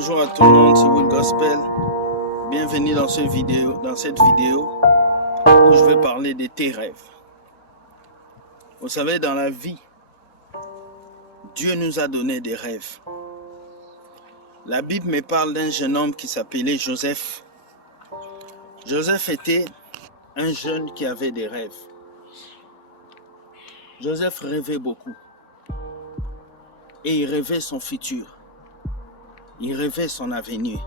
Bonjour à tout le monde, c'est Will Gospel. Bienvenue dans cette vidéo où je vais parler de tes rêves. Vous savez, dans la vie, Dieu nous a donné des rêves. La Bible me parle d'un jeune homme qui s'appelait Joseph. Joseph était un jeune qui avait des rêves. Joseph rêvait beaucoup. Et il rêvait son futur. Il rêvait son avenir.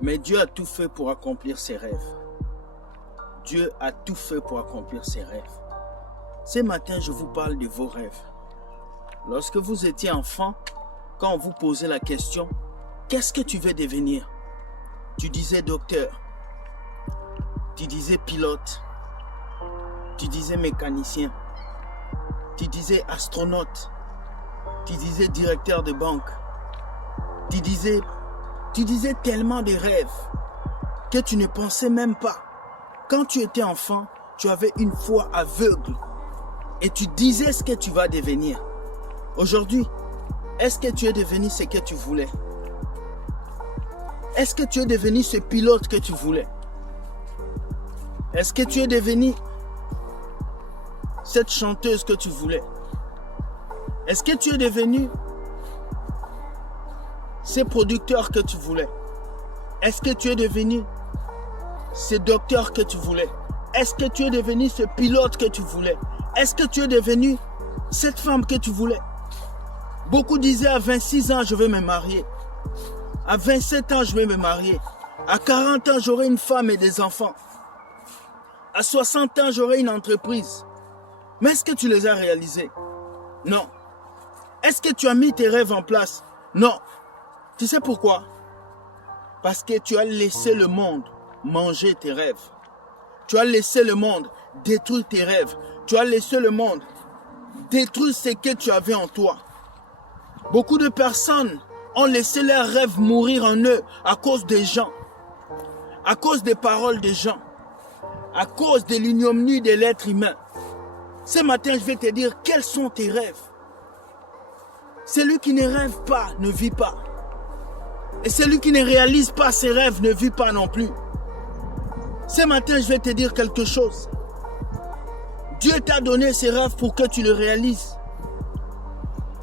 Mais Dieu a tout fait pour accomplir ses rêves. Dieu a tout fait pour accomplir ses rêves. Ce matin, je vous parle de vos rêves. Lorsque vous étiez enfant, quand on vous posait la question, qu'est-ce que tu veux devenir? Tu disais docteur, tu disais pilote, tu disais mécanicien, tu disais astronaute, tu disais directeur de banque, tu disais tellement de rêves que tu ne pensais même pas. Quand tu étais enfant, tu avais une foi aveugle et tu disais ce que tu vas devenir. Aujourd'hui, est-ce que tu es devenu ce que tu voulais? Est-ce que tu es devenu ce pilote que tu voulais? Est-ce que tu es devenu cette chanteuse que tu voulais? Est-ce que tu es devenu ce producteur que tu voulais? Est-ce que tu es devenu ce docteur que tu voulais? Est-ce que tu es devenu ce pilote que tu voulais? Est-ce que tu es devenu cette femme que tu voulais? Beaucoup disaient à 26 ans, je vais me marier. À 27 ans, je vais me marier. À 40 ans, j'aurai une femme et des enfants. À 60 ans, j'aurai une entreprise. Mais est-ce que tu les as réalisés? Non. Est-ce que tu as mis tes rêves en place? Non. Tu sais pourquoi? Parce que tu as laissé le monde manger tes rêves. Tu as laissé le monde détruire tes rêves. Tu as laissé le monde détruire ce que tu avais en toi. Beaucoup de personnes ont laissé leurs rêves mourir en eux à cause des gens, à cause des paroles des gens, à cause de l'ignominie de l'être humain. Ce matin, je vais te dire quels sont tes rêves. Celui qui ne rêve pas ne vit pas. Et celui qui ne réalise pas ses rêves ne vit pas non plus. Ce matin, je vais te dire quelque chose. Dieu t'a donné ses rêves pour que tu le réalises.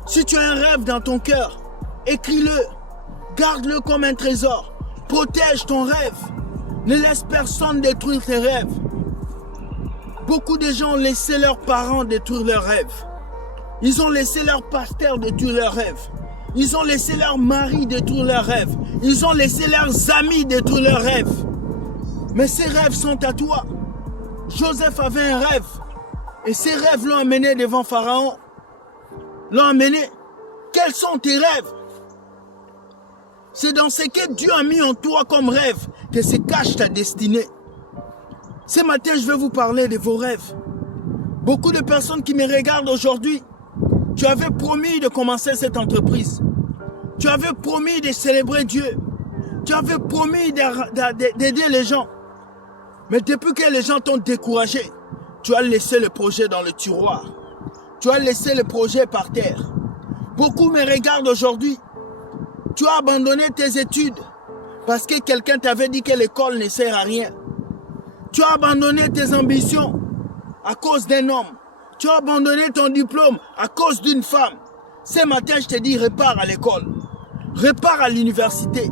Si tu as un rêve dans ton cœur, écris-le, garde-le comme un trésor, protège ton rêve, ne laisse personne détruire tes rêves. Beaucoup de gens ont laissé leurs parents détruire leurs rêves. Ils ont laissé leur pasteur détruire leurs rêves. Ils ont laissé leur mari détruire leurs rêves. Ils ont laissé leurs amis détruire leurs rêves. Mais ces rêves sont à toi. Joseph avait un rêve. Et ces rêves l'ont amené devant Pharaon. L'ont amené. Quels sont tes rêves? C'est dans ce que Dieu a mis en toi comme rêve que se cache ta destinée. Ce matin, je vais vous parler de vos rêves. Beaucoup de personnes qui me regardent aujourd'hui, tu avais promis de commencer cette entreprise. Tu avais promis de célébrer Dieu. Tu avais promis d'aider les gens. Mais depuis que les gens t'ont découragé, tu as laissé le projet dans le tiroir. Tu as laissé le projet par terre. Beaucoup me regardent aujourd'hui. Tu as abandonné tes études parce que quelqu'un t'avait dit que l'école ne sert à rien. Tu as abandonné tes ambitions à cause d'un homme. Tu as abandonné ton diplôme à cause d'une femme. Ce matin, je te dis, repars à l'école. Repars à l'université.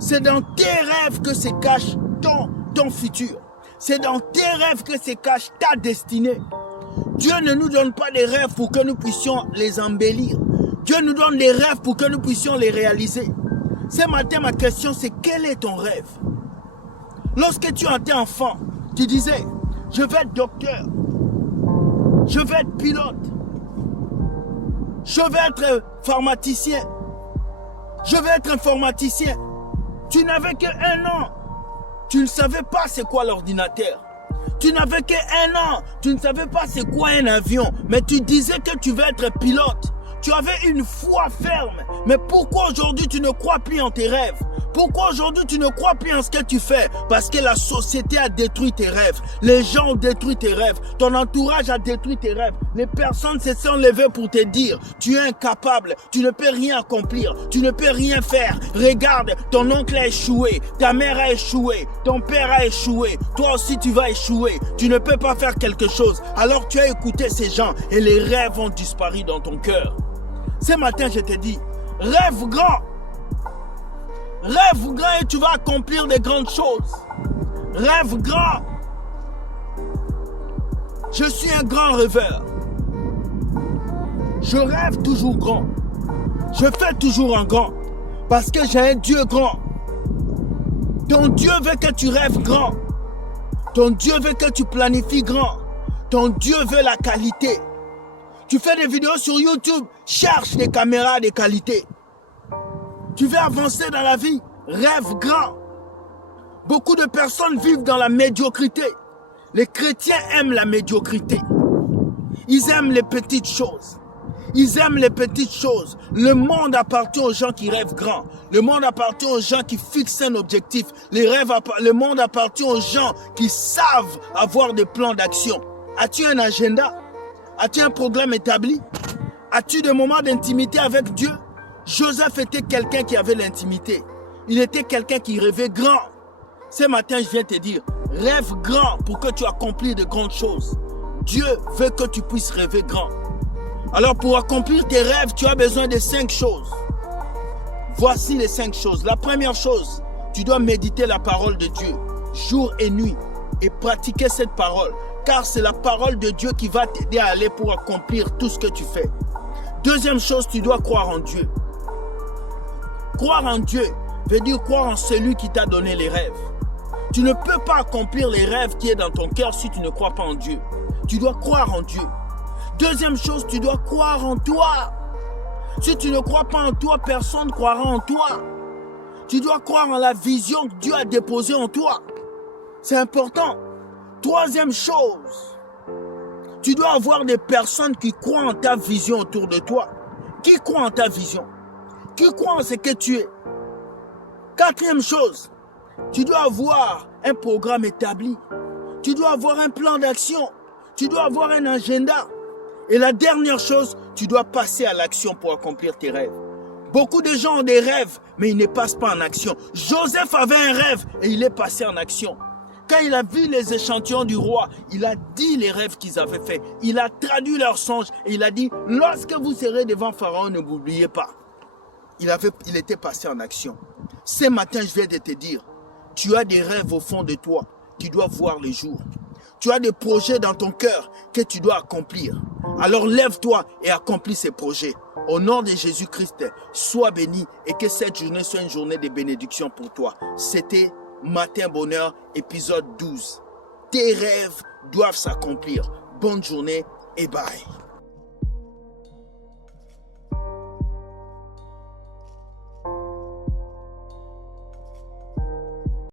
C'est dans tes rêves que se cache ton futur. C'est dans tes rêves que se cache ta destinée. Dieu ne nous donne pas des rêves pour que nous puissions les embellir. Dieu nous donne des rêves pour que nous puissions les réaliser. Ce matin, ma question, c'est quel est ton rêve? Lorsque tu étais enfant, tu disais, je vais être docteur. Je vais être pilote. Je vais être pharmacien. Je vais être informaticien. Tu n'avais qu'un an. Tu ne savais pas c'est quoi l'ordinateur. Tu n'avais qu'un an. Tu ne savais pas c'est quoi un avion. Mais tu disais que tu veux être pilote. Tu avais une foi ferme. Mais pourquoi aujourd'hui tu ne crois plus en tes rêves? Pourquoi aujourd'hui tu ne crois plus en ce que tu fais? Parce que la société a détruit tes rêves. Les gens ont détruit tes rêves. Ton entourage a détruit tes rêves. Les personnes se sont levées pour te dire, tu es incapable, tu ne peux rien accomplir, tu ne peux rien faire. Regarde, ton oncle a échoué, ta mère a échoué, ton père a échoué, toi aussi tu vas échouer. Tu ne peux pas faire quelque chose. Alors tu as écouté ces gens et les rêves ont disparu dans ton cœur. Ce matin, je te dis, rêve grand. Rêve grand et tu vas accomplir des grandes choses. Rêve grand. Je suis un grand rêveur. Je rêve toujours grand. Je fais toujours un grand. Parce que j'ai un Dieu grand. Ton Dieu veut que tu rêves grand. Ton Dieu veut que tu planifies grand. Ton Dieu veut la qualité. Tu fais des vidéos sur YouTube, cherche des caméras de qualité. Tu veux avancer dans la vie, rêve grand. Beaucoup de personnes vivent dans la médiocrité. Les chrétiens aiment la médiocrité. Ils aiment les petites choses. Ils aiment les petites choses. Le monde appartient aux gens qui rêvent grand. Le monde appartient aux gens qui fixent un objectif. Le monde appartient aux gens qui savent avoir des plans d'action. As-tu un agenda? As-tu un programme établi? As-tu des moments d'intimité avec Dieu? Joseph était quelqu'un qui avait l'intimité. Il était quelqu'un qui rêvait grand. Ce matin, je viens te dire, rêve grand pour que tu accomplisses de grandes choses. Dieu veut que tu puisses rêver grand. Alors pour accomplir tes rêves, tu as besoin de 5 choses. Voici les 5 choses. La première chose, tu dois méditer la parole de Dieu, jour et nuit, et pratiquer cette parole. Car c'est la parole de Dieu qui va t'aider à aller pour accomplir tout ce que tu fais. Deuxième chose, tu dois croire en Dieu. Croire en Dieu veut dire croire en celui qui t'a donné les rêves. Tu ne peux pas accomplir les rêves qui est dans ton cœur si tu ne crois pas en Dieu. Tu dois croire en Dieu. Deuxième chose, tu dois croire en toi. Si tu ne crois pas en toi, personne ne croira en toi. Tu dois croire en la vision que Dieu a déposée en toi. C'est important. Troisième chose, tu dois avoir des personnes qui croient en ta vision autour de toi. Qui croit en ta vision? Qui croit en ce que tu es? Quatrième chose, tu dois avoir un programme établi. Tu dois avoir un plan d'action. Tu dois avoir un agenda. Et la dernière chose, tu dois passer à l'action pour accomplir tes rêves. Beaucoup de gens ont des rêves, mais ils ne passent pas en action. Joseph avait un rêve et il est passé en action. Quand il a vu les échantillons du roi, il a dit les rêves qu'ils avaient faits. Il a traduit leurs songes et il a dit, lorsque vous serez devant Pharaon, ne m'oubliez pas. Il était passé en action. Ce matin, je viens de te dire, tu as des rêves au fond de toi qui doivent voir le jour. Tu as des projets dans ton cœur que tu dois accomplir. Alors lève-toi et accomplis ces projets. Au nom de Jésus-Christ, sois béni et que cette journée soit une journée de bénédiction pour toi. C'était Matin Bonheur, épisode 12. Tes rêves doivent s'accomplir. Bonne journée et bye.